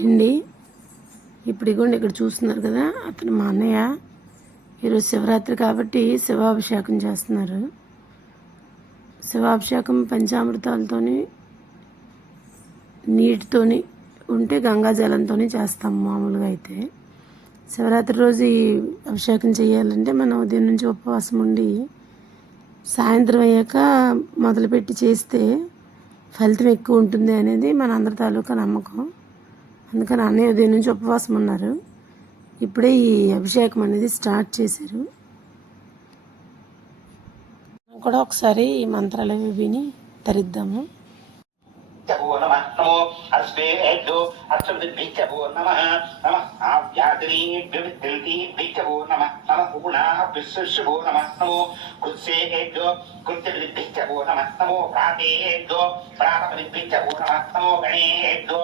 Hi అండి. ఇప్పుడు ఇగోండి ఇక్కడ చూస్తున్నారు కదా, అతను మా అన్నయ్య. ఈరోజు శివరాత్రి కాబట్టి శివాభిషేకం చేస్తున్నారు. శివాభిషేకం పంచామృతాలతోని, నీటితోని ఉంటే గంగా జలంతోని చేస్తాం మామూలుగా. అయితే శివరాత్రి రోజు ఈ అభిషేకం చేయాలంటే మనం ఉదయం నుంచి ఉపవాసం ఉండి సాయంత్రం అయ్యాక మొదలుపెట్టి చేస్తే ఫలితం ఎక్కువ ఉంటుంది అనేది మన అందరి తాలూకా నమ్మకం. అందుకని అన్నయ్య ఉదయం నుంచి ఉపవాసం ఉన్నారు. ఇప్పుడే ఈ అభిషేకం అనేది స్టార్ట్ చేశారు. కూడా ఒకసారి ఈ మంత్రాలు విని ధరిద్దాము. నమో అస్వేభ్యో అర్చభ్యో నమః నమః ఆవ్యాధిభ్యో నమః నమః గుణాభ్యో నమః నమో కృత్సేభ్యో కృత్యభ్యో నమః నమో ప్రాతేభ్యో ప్రాతభ్యో నమః నమో గణేభ్యో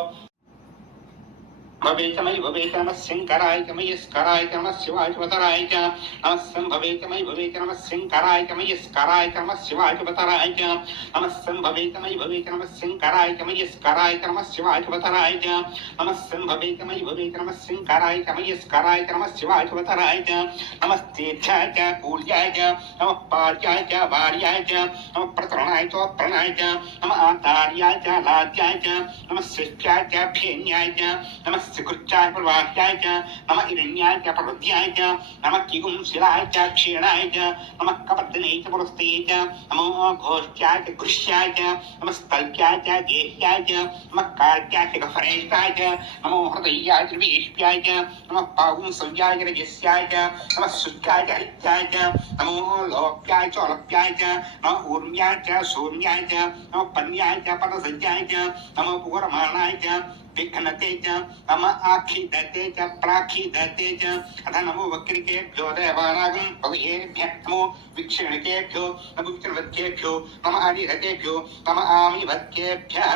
भवेचमयि भवेच नमः शंकराय च मयस्कराय च नमः शिवाय च वतराय च नमः संभवेचमयि भवेच नमः शंकराय च मयस्कराय च नमः शिवाय च वतराय च नमः संभवेचमयि भवेच नमः शंकराय च मयस्कराय च नमः शिवाय च वतराय च नमः संभवेचमयि भवेच नमः शंकराय च मयस्कराय च नमः शिवाय च वतराय च नमस्तेभ्याय च कूल्याय च नमः पार्याय च वार्याय च नमः प्रतरणाय च प्रणाय च नमः आतार्याय च लाज्याय च नमः शिष्याय च फेन्याय च नमः कृत्याय प्रवाह्याय च नमः हिरण्याय च प्रवृद्ध्याय च नमः किगुंशिलाय च क्षीणाय च नमः कपद्दने च पुरस्ते च नमो घोष्ट्याय च घृष्याय च नमः स्थल्क्याय च गेह्याय च नमः कार्त्याय च गफरेष्टाय च नमो हृदयाय च वेश्याय च नमः पागुंसव्याय च रजस्याय च नमः शुद्धाय च हरित्याय च नमो लोप्याय च अलप्याय च नमः ऊर्म्याय च शून्याय च नमः पन्याय च पदसज्जाय च नमो पूर्वमाणाय च विघ्नते च नमः आखिदते च प्राखिदते च अथ नमो वक्रिकेभ्यो देवानागं पवयेभ्यः नमो विक्षिणिकेभ्यो नमो विचलवत्केभ्यो नमः आदिरतेभ्यो नमः आमिवत्केभ्यः.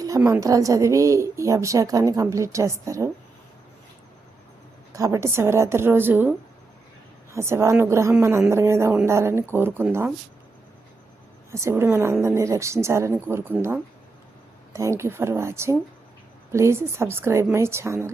ఇలా మంత్రాలు చదివి ఈ అభిషేకాన్ని కంప్లీట్ చేస్తారు. కాబట్టి శివరాత్రి రోజు ఆ శివానుగ్రహం మన అందరి మీద ఉండాలని కోరుకుందాం. ఆ శివుడు మన అందరినీ రక్షించాలని కోరుకుందాం. Thank you for watching. Please subscribe my channel.